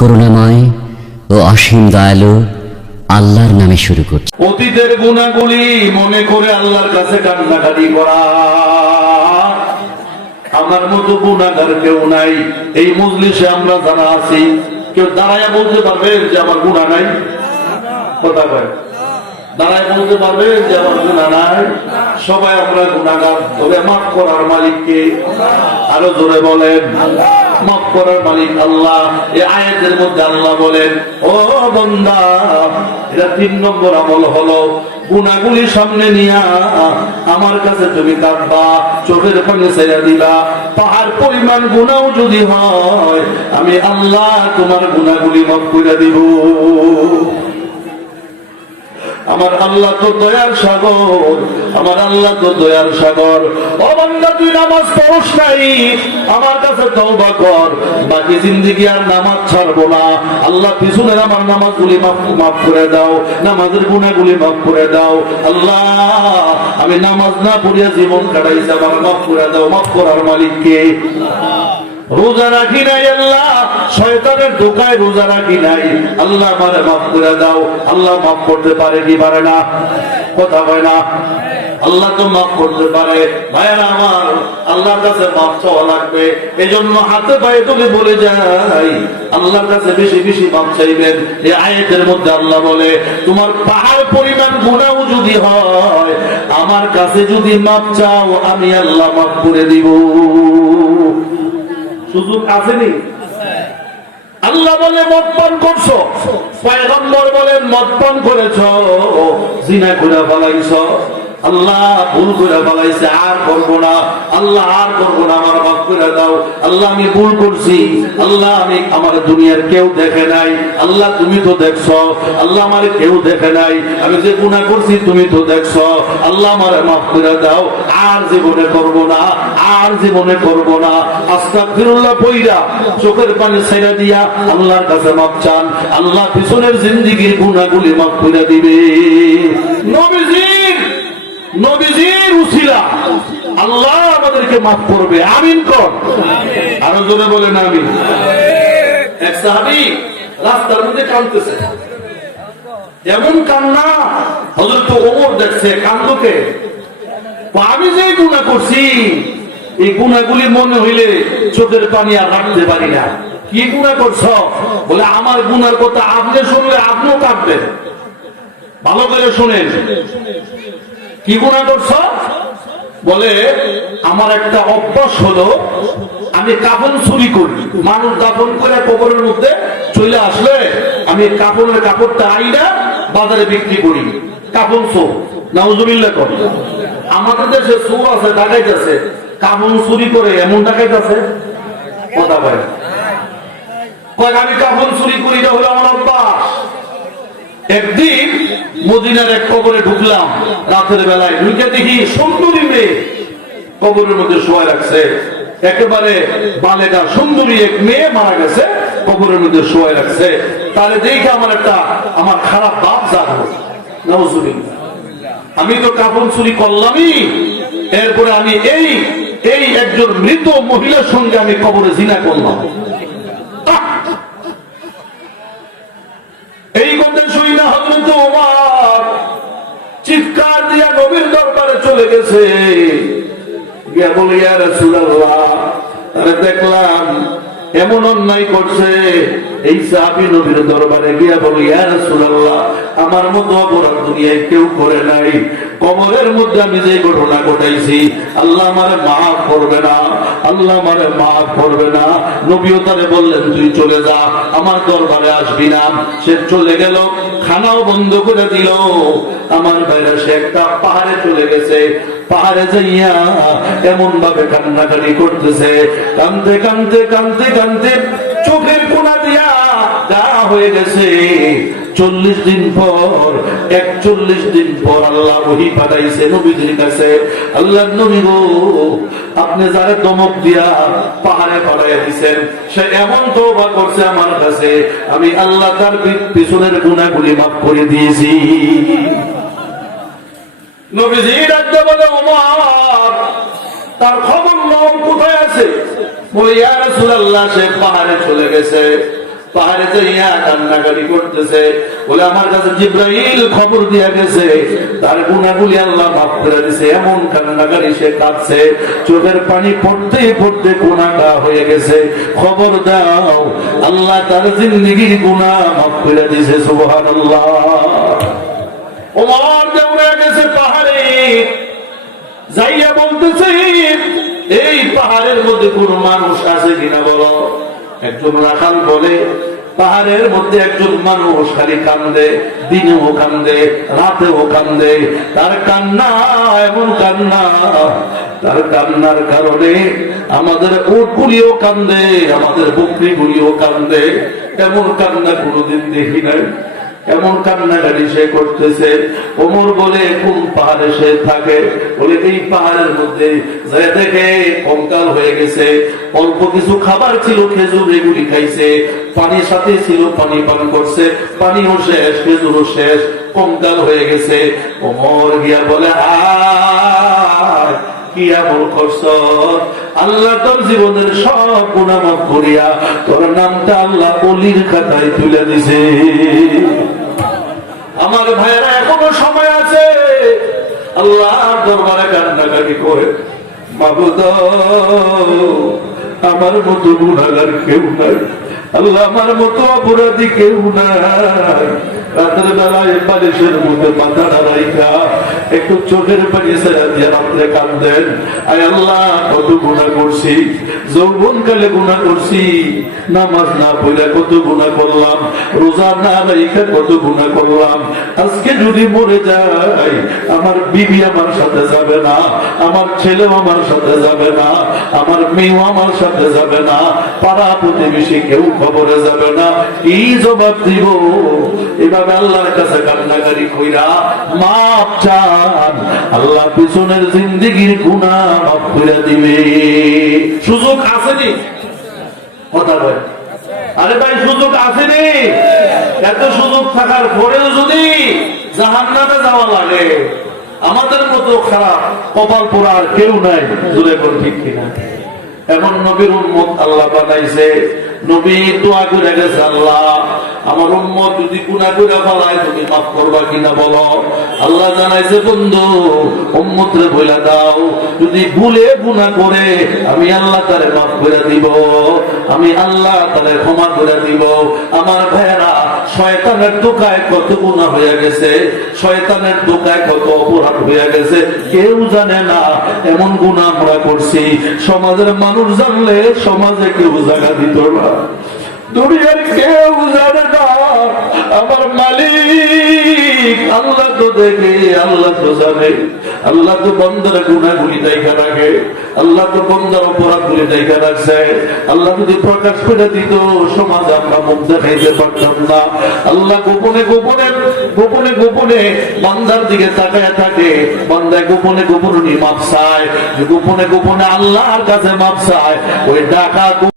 করুণাময় ও অসীম দয়ালু আল্লাহর নামে শুরু করছি। অতীতের গুনাহগুলি মনে করে আল্লাহর কাছে কান্নাকাটি করা। আমার মতো গুনাহগার কেউ নাই। এই মজলিসে আমরা যারা আছি, কেউ দাঁড়ায় বলতে পারবে যে আমার গুনাহ নাই? কথা বলে দাঁড়ায় বলতে পারবে যে আমার গুনাহ নাই? সবাই আমরা গুনাহগার, তবে মাফ করার মালিককে আরো জোরে বলেন। মাফ করার মালিক আল্লাহ। এই আয়াতের মধ্যে আল্লাহ বলেন, ও বান্দা, এটা 3 নম্বর আমল হলো, গুনাহগুলি সামনে নিয়া আমার কাছে তুমি কাঁদবা, চোখের পানি ছেড়ে দিবা। পাহাড় পরিমাণ গুনাহ যদি হয়, আমি আল্লাহ তোমার গুনাহগুলি মাফ করে দিব। আমার আল্লাহ তো দয়ার সাগর, আমার আল্লাহ তো দয়ার সাগর। ও বান্দা, তুই নামাজ পড়স নাই, আমার কাছে তওবা কর, বাকি জিন্দেগি আর নামাজ ছাড়বো না। আল্লাহ পিছনের আমার নামাজগুলি মাফ করে দাও, নামাজের গুনাহগুলি মাফ করে দাও। আল্লাহ, আমি নামাজ না পড়িয়া জীবন কাটাইছি, আমার মাফ করে দাও। মাফ করার মালিক কে? রোজা রাখি নাই আল্লাহ, শয়তানের ধোঁকায় রোজা রাখি নাই, আল্লাহ আমারে মাফ করে দাও। আল্লাহ মাফ করতে পারে কি পারে না? কথা হয় না? আল্লাহ তো মাফ করতে পারে। ভাইয়েরা আমার, আল্লাহর কাছে মাফ চাওয়া লাগবে। এই জন্য হাতে পায়ে তুমি বলে যাই, আল্লাহর কাছে বেশি বেশি মাফ চাইবেন। এই আয়াতের মধ্যে আল্লাহ বলে, তোমার পাহাড় পরিমাণ গুনাহ যদি হয়, আমার কাছে যদি মাফ চাও, আমি আল্লাহ মাফ করে দিব। সুযোগ আসেনি? আল্লাহ বলে মদ পান করছো, পয়গম্বর বলেন মদ পান করেছো, জিনা করে ফেলাইছো, আল্লাহ ভুল করে ফেলাইছে, আর করবো না, আল্লাহ আর করবো না, আমার মাফ করে দাও। আল্লাহ আমি ভুল করছি, আল্লাহ আমি, আমার দুনিয়ার কেউ দেখে নাই, আল্লাহ তুমি তো দেখছো, আল্লাহ আমার কেউ দেখে নাই, আমি যে গুনাহ করছি তুমি তো দেখছো, আল্লাহ আমার মাফ করে দাও, আর জীবনে করবো না, আর জীবনে করবো না। আস্তাগফিরুল্লাহ পয়রা চোখের পানি ছেড়ে দিয়া আল্লাহর কাছে মাফ চান, আল্লাহ পিছনের জিন্দেগির গুনাহগুলি মাফ করে দিবে। নবীজির উসিলা আল্লাহ আমাদেরকে মাফ করবে। আমিন কর, আরো জোরে বলেন আমিন। এক সাহাবী রাস্তার মধ্যে কাঁদতেছে, এমন কান্না হযরত ওমর দেখছে। কান্দকে, আমি যে গুনাহ করছি, এই গুনাহগুলি মনে হইলে চোখের পানি আর রাখতে পারি না। কি গুনাহ করছো? বলে আমার গুনার কথা আপনি শুনলে আপনিও কাঁদবেন। ভালো করে শুনেন, কি গুনাহ করছো? বলে আমার একটা অভ্যাস হলো, আমি কাফন চুরি করি। মানুষ দাফন করে কবরের মধ্যে চলে আসলে আমি কাপড়ের কাপড়টা আইনা বাজারে বিক্রি করি। কাফন চোর, নাউজুবিল্লাহ কর। আমাদের দেশে চোর আছে, ডাকাইত আছে, কাফন চুরি করে এমন ডাকাইত আছে। কথা বলে আমি কাফন চুরি করি, না হলো আমার অভ্যাস। একদিন মদিনার এক কবরে ঢুকলাম, রাতের বেলায় ঢুকে দেখি সুন্দরী মেয়ে কবরের মধ্যে শোয়া রাখছে। একেবারে বালেকা সুন্দরী এক মেয়ে মারা গেছে, কবরের মধ্যে শোয়া রাখছে। তাহলে দেখে আমার খারাপ ভাব জাগলো। নাউজুবিল্লাহ, আমি তো কাফন চুরি করলামই, এরপরে আমি এই একজন মৃত মহিলার সঙ্গে আমি কবরে জিনা করলাম। এই কথা শুই না হযরত ওমর চিৎকার দিয়া নবীর দরবারে চলে গেছে, গিয়া বলে, ইয়া রাসূলুল্লাহ, আরে দেখলাম এমন অন্যায় করছে। এই সাহাবী নবীর দরবারে গিয়া বলে, ইয়া রাসূলুল্লাহ, আমার মতো অপরাধ দুনিয়ায় কেউ করে নাই। কবরের মধ্যে আমি যে ঘটনা ঘটাইছি, আল্লাহ আমারে মাফ করবে না, আল্লাহ আমারে মাফ করবে না। নবীও তারে বললেন, তুই চলে যা, আমার দরবারে আসবি না। সে চলে গেল, খানাও বন্ধ করে দিল। আমার ভাইরা, সে একটা পাহাড়ে চলে গেছে। পাহাড়ে যাইয়া এমন ভাবে কান্নাকাটি করতেছে, কানতে কানতে কানতে কানতে চোখের কোনা দিয়া গা হয়ে গেছে। 41 দিন পর আল্লাহ ওহী পাঠাইছে নবীজির কাছে। আল্লাহর নবী গো, আপনি যারে দমক দিয়া পাহাড়ে পাঠাইয়া দিয়েছেন, সে এমন তওবা করছে আমার কাছে, আমি আল্লাহ তার পিছনের গুনাহগুলি মাফ করে দিয়েছি। নবীজি ডাকতে বলে, ওমর, তার খবর নাও কোথায় আছে? বলে, ইয়া রাসূলুল্লাহ, সে পাহাড়ে চলে গেছে। পাহাড়ে যাইয়া কান্নাকাটি করতেছে, বলে আমার কাছে জিব্রাইল খবর দিয়া গেছে তার গুনাহগুলি আল্লাহ মাফ করে দিয়েছে। এমন কান্নাকাটি সে কাঁদছে, চোখের পানি পড়তে পড়তে গুনাহগার হয়ে গেছে। খবর দাও আল্লাহ তার জিন্দেগির গুনাহ মাফ করে দিয়েছে। সুবহানাল্লাহ। ওমর দৌড়ে গেছে পাহাড়ে, যাইয়া বলতেছে এই পাহাড়ের মধ্যে কোন মানুষ আছে কিনা বলো। একজন রাখাল বলে পাহাড়ের মধ্যে একজন মানুষ খালি কান্দে, দিনেও কান্দে রাতেও কান্দে। তার কান্না এমন কান্না, তার কান্নার কারণে আমাদের উটগুলিও কান্দে, আমাদের বকরিগুলিও কান্দে। এমন কান্না কোনোদিন দেখি নাই। এমন কান্নাকাটি সে করতেছে। ওমর বলে কোন পাহাড়ে সে থাকে? বলে এই পাহাড়ের মধ্যে যায় দেখে কঙ্কাল হয়ে গেছে। অল্প কিছু খাবার ছিল, খেজুর এগুলি খাইছে, পানির সাথে ছিল, পানি পান করছে, পানিও শেষ, খেজুরও শেষ, কঙ্কাল হয়ে গেছে। ওমর গিয়া বলে কি আমল করছ? আল্লাহ তোর জীবনের সব গুনাহ মাফ করিয়া তোর নামটা আল্লাহ ওলির খাতায় তুলে দিছে। আমার ভাইয়েরা এখনো সময় আছে, আল্লাহ দরবারে কান্নাকাটি করে, মাবুদ আমার মতো গুনাহগার কেউ নাই, আল্লাহ আমার মতো অপরাধী কেউ নাই। রাতের বেলায় বালিশের মধ্যে মাথাটা রাইখা একটু চোখের পানি ছেড়া দিয়ে রাত্রে কান্দেন, আয় আল্লাহ কত গুনাহ করছি, যৌবন কালে গুনাহ করছি, নামাজ না পড়ে কত গুনাহ করলাম, রোজা না রাইখা কত গুনাহ করলাম। আজকে যদি মরে যাই আমার বিবি আমার সাথে যাবে না, আমার ছেলেও আমার সাথে যাবে না, আমার মেয়েও আমার সাথে যাবে না, পাড়া প্রতিবেশী কেউ খবরে যাবে না, কি জবাব দিব? এভাবে আল্লাহর কাছে কান্নাকারি কইরা মাপ চান, আল্লাহ পিছনের জিন্দেগির গুনাহ মাফ করে দিবে। সুযোগ আসেনি? কথা বল, আরে ভাই সুযোগ আসেনি? এত সুযোগ থাকার পরেও যদি জাহান্নামে যাওয়া লাগে, আমাদের মতো খারাপ কপাল পোড়ার কেউ নাই। জোরে বল ঠিক কিনা? এমন নবীর উম্মত আল্লাহ বানাইছে, নবী দোয়া করে গেছে, আল্লাহ আমার উম্মত যদি গুনাহ করে ফেলায় তুমি মাফ করবা কিনা বলো। আল্লাহ জানাইছে, বন্ধু উম্মতরে বলে দাও যদি ভুলে গুনাহ করে আমি আল্লাহ তারে মাফ করে দিব, আমি আল্লাহ তারে ক্ষমা করে দিব। আমার ভাইয়েরা, শয়তানের দোকায় কত গুনাহ হয়ে গেছে, শয়তানের দোকায় কত অপরাধ হয়ে গেছে, কেউ জানে না। এমন গুনাহ আমরা করছি, সমাজের মানুষ জানলে সমাজে কেউ জায়গা দিত না, দুনিয়ার কেউ জানে না। আমার মালিক আল্লাহ তো দেখে, আল্লাহ তো জানে, আল্লাহ তো বন্দার গুনাহগুলি দেখা রাখে, আল্লাহ তো বন্দার অপরাধগুলি দেখা রাখছে। আল্লাহ যদি প্রকাশ করে দিত সমাজে আমরা মুখ দেখাইতে পারতাম না। আল্লাহ গোপনে গোপনে গোপনে গোপনে বান্দার দিকে তাকায় থাকে, বান্দায় গোপনে গোপনে মাপ চায়, গোপনে গোপনে আল্লাহর কাছে মাপ চায়। ওই ডাকা